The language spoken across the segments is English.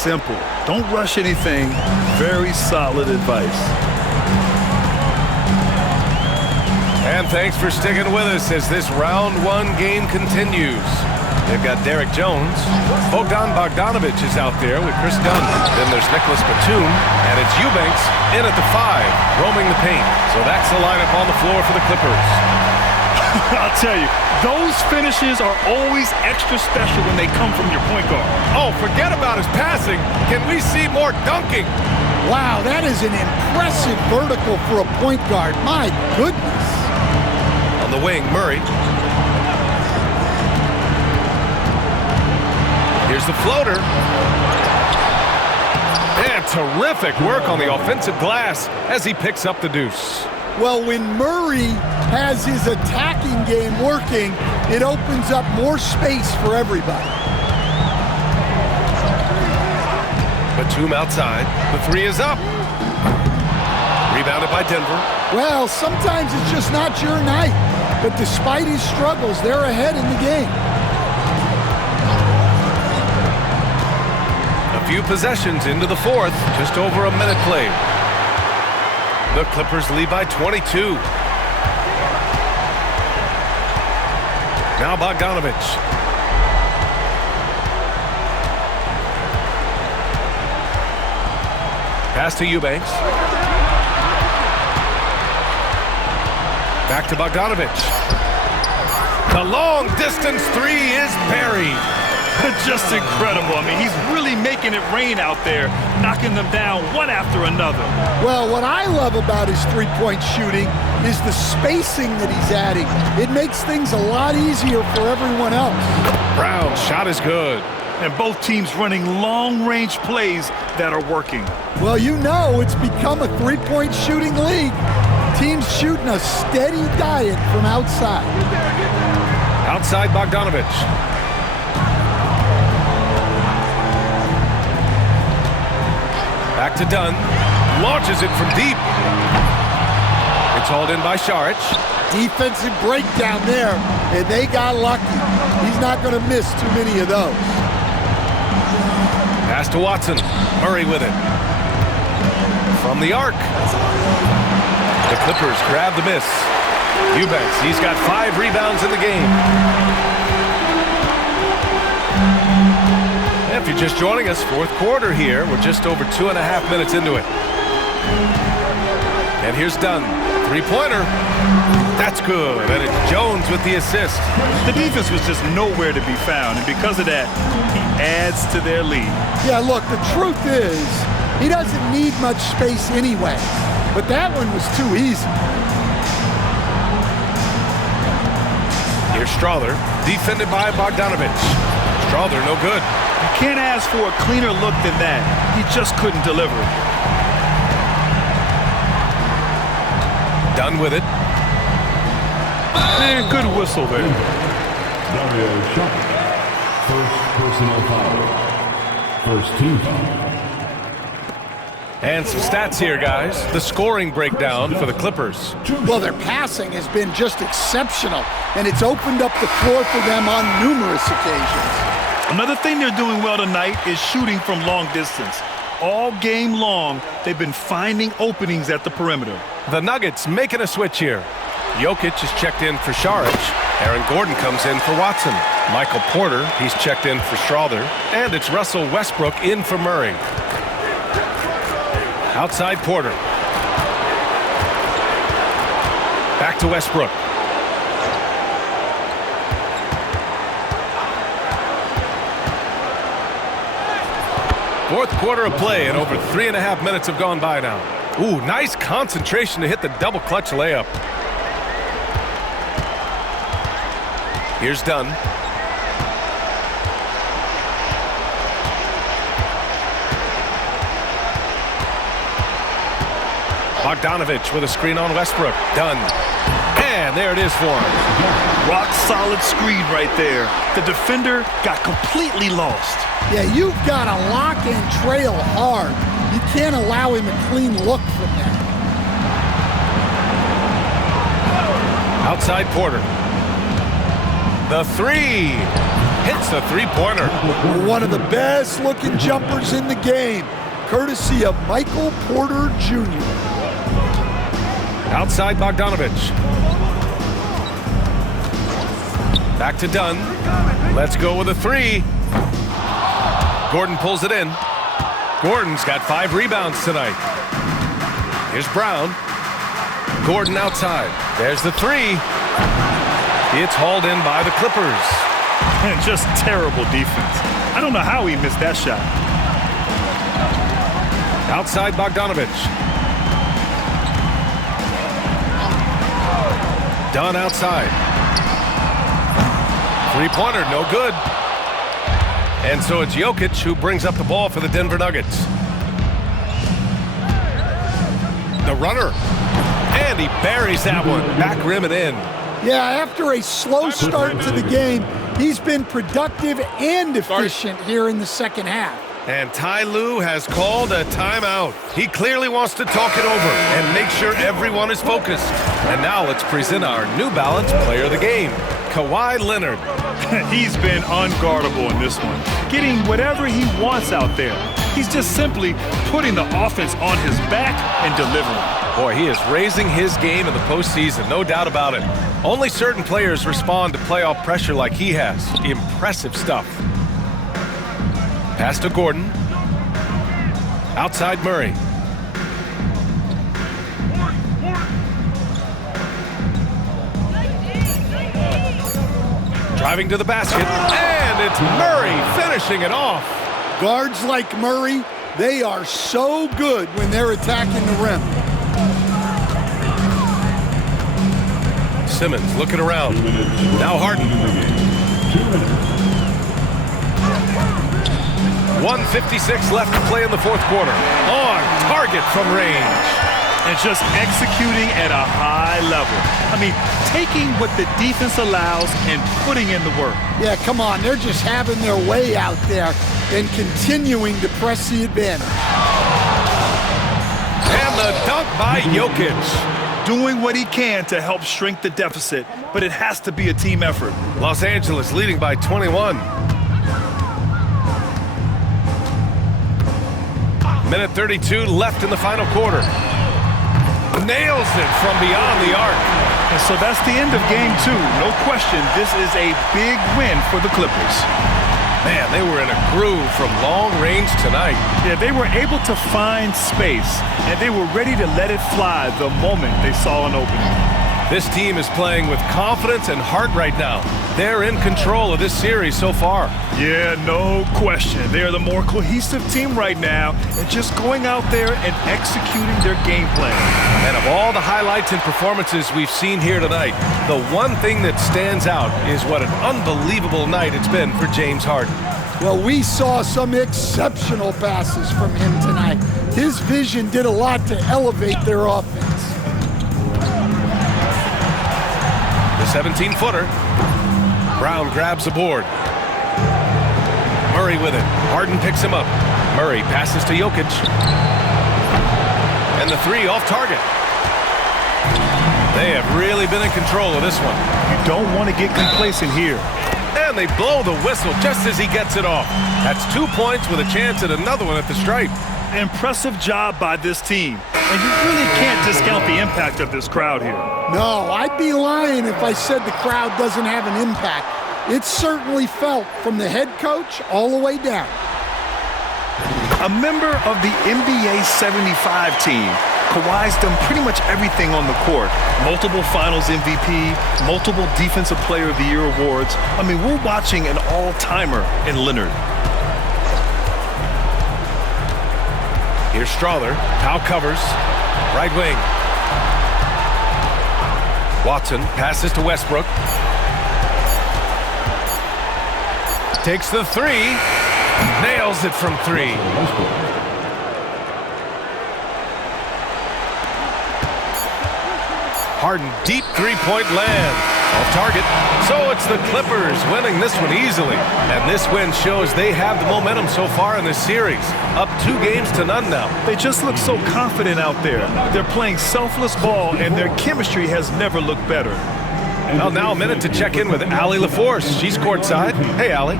simple. Don't rush anything. Very solid advice. And thanks for sticking with us as this round one game continues. They've got Derek Jones. Bogdan Bogdanovic is out there with Chris Dunn. Then there's Nicholas Batum, and it's Eubanks in at the 5, roaming the paint. So that's the lineup on the floor for the Clippers. I'll tell you, those finishes are always extra special when they come from your point guard. Oh, forget about his passing. Can we see more dunking? Wow, that is an impressive vertical for a point guard. My goodness. On the wing, Murray. Here's the floater. And terrific work on the offensive glass as he picks up the deuce. Well, when Murray has his attacking game working, it opens up more space for everybody. Batum outside. The 3 is up. Rebounded by Denver. Well, sometimes it's just not your night. But despite his struggles, they're ahead in the game. A few possessions into the 4th. Just over a minute played. The Clippers lead by 22. Now Bogdanovic. Pass to Eubanks. Back to Bogdanovic. The long distance 3 is buried. Just incredible. I mean, he's really making it rain out there, knocking them down one after another. Well, what I love about his three-point shooting is the spacing that he's adding. It makes things a lot easier for everyone else. Brown's shot is good. And both teams running long-range plays that are working. Well, you know it's become a three-point shooting league. Teams shooting a steady diet from outside. Outside Bogdanovic. Back to Dunn. Launches it from deep. It's hauled in by Saric. Defensive breakdown there, and they got lucky. He's not going to miss too many of those. Pass to Watson. Murray with it. From the arc. The Clippers grab the miss. Eubanks, he's got 5 rebounds in the game. If you're just joining us, 4th quarter here. We're just over 2.5 minutes into it. And here's Dunn. 3-pointer. That's good. And it's Jones with the assist. The defense was just nowhere to be found, and because of that, he adds to their lead. Yeah, look, the truth is, he doesn't need much space anyway. But that one was too easy. Here's Strawther, defended by Bogdanovic. Strawther, no good. You can't ask for a cleaner look than that. He just couldn't deliver. Done with it. And good whistle there. Dario Saric. First personal foul. First team foul. And some stats here, guys. The scoring breakdown for the Clippers. Well, their passing has been just exceptional, and it's opened up the floor for them on numerous occasions. Another thing they're doing well tonight is shooting from long distance. All game long, they've been finding openings at the perimeter. The Nuggets making a switch here. Jokic is checked in for Saric. Aaron Gordon comes in for Watson. Michael Porter, he's checked in for Strawther. And it's Russell Westbrook in for Murray. Outside Porter. Back to Westbrook. Fourth quarter of play, and over 3.5 minutes have gone by now. Ooh, nice concentration to hit the double clutch layup. Here's Dunn. Bogdanovic with a screen on Westbrook. Dunn. And there it is for him. Rock solid screen right there. The defender got completely lost. Yeah, you've got to lock and trail hard. You can't allow him a clean look from there. Outside Porter. The 3. hits the three-pointer. One of the best-looking jumpers in the game, courtesy of Michael Porter Jr. Outside Bogdanovich. Back to Dunn. Let's go with a three. Gordon pulls it in. Gordon's got 5 rebounds tonight. Here's Brown. Gordon outside. There's the three. It's hauled in by the Clippers. And just terrible defense. I don't know how he missed that shot. Outside Bogdanovich. Dunn outside. Three-pointer, no good. And so it's Jokic who brings up the ball for the Denver Nuggets. The runner. And he buries that one. Back rim and in. Yeah, after a slow start to the game, he's been productive and efficient here in the second half. And Ty Lue has called a timeout. He clearly wants to talk it over and make sure everyone is focused. And now let's present our New Balance Player of the Game, Kawhi Leonard. He's been unguardable in this one, getting whatever he wants out there. He's just simply putting the offense on his back and delivering. Boy, he is raising his game in the postseason, no doubt about it. Only certain players respond to playoff pressure like he has. Impressive stuff. Pass to Gordon. Outside Murray. Driving to the basket, and it's Murray finishing it off. Guards like Murray, they are so good when they're attacking the rim. Simmons looking around. Now Harden. 1:56 left to play in the fourth quarter. On target from range. And just executing at a high level. I mean, taking what the defense allows and putting in the work. Yeah, come on, they're just having their way out there and continuing to press the advantage. And the dunk by Jokic. Doing what he can to help shrink the deficit, but it has to be a team effort. Los Angeles leading by 21. Minute 32 left in the final quarter. Nails it from beyond the arc. And so that's the end of game 2. No question, this is a big win for the Clippers. Man, they were in a groove from long range tonight. Yeah, they were able to find space, and they were ready to let it fly the moment they saw an opening. This team is playing with confidence and heart right now. They're in control of this series so far. Yeah, no question. They're the more cohesive team right now and just going out there and executing their game plan. And of all the highlights and performances we've seen here tonight, the one thing that stands out is what an unbelievable night it's been for James Harden. Well, we saw some exceptional passes from him tonight. His vision did a lot to elevate their offense. The 17-footer. Brown grabs the board. Murray with it. Harden picks him up. Murray passes to Jokic. And the three off target. They have really been in control of this one. You don't want to get complacent here. And they blow the whistle just as he gets it off. That's 2 points with a chance at another one at the stripe. Impressive job by this team. And you really can't discount the impact of this crowd here. No, I'd be lying if I said the crowd doesn't have an impact. It's certainly felt from the head coach all the way down. A member of the NBA 75 team, Kawhi's done pretty much everything on the court. Multiple Finals MVP, multiple Defensive Player of the Year awards. I mean, we're watching an all-timer in Leonard. Here's Strawther. Powell covers. Right wing. Watson passes to Westbrook. Takes the three. Nails it from three. Harden, deep three-point land. Off target. So it's the Clippers winning this one easily. And this win shows they have the momentum so far in this series. Up 2 games to none now. They just look so confident out there. They're playing selfless ball, and their chemistry has never looked better. Well, now a minute to check in with Allie LaForce. She's courtside. Hey, Allie.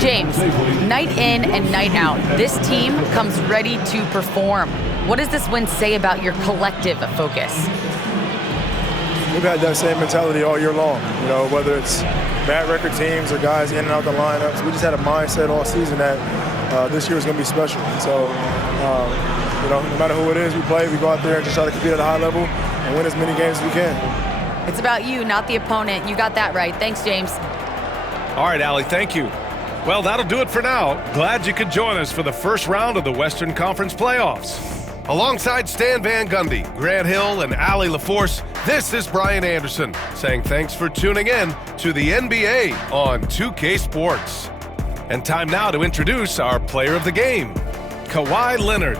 James, night in and night out, this team comes ready to perform. What does this win say about your collective focus? We've had that same mentality all year long, you know, whether it's bad record teams or guys in and out the lineups. We just had a mindset all season that this year is going to be special. So, you know, no matter who it is we play, we go out there and just try to compete at a high level and win as many games as we can. It's about you, not the opponent. You got that right. Thanks, James. All right, Allie, thank you. Well, that'll do it for now. Glad you could join us for the first round of the Western Conference playoffs. Alongside Stan Van Gundy, Grant Hill, and Allie LaForce, this is Brian Anderson saying thanks for tuning in to the NBA on 2K Sports. And time now to introduce our player of the game, Kawhi Leonard.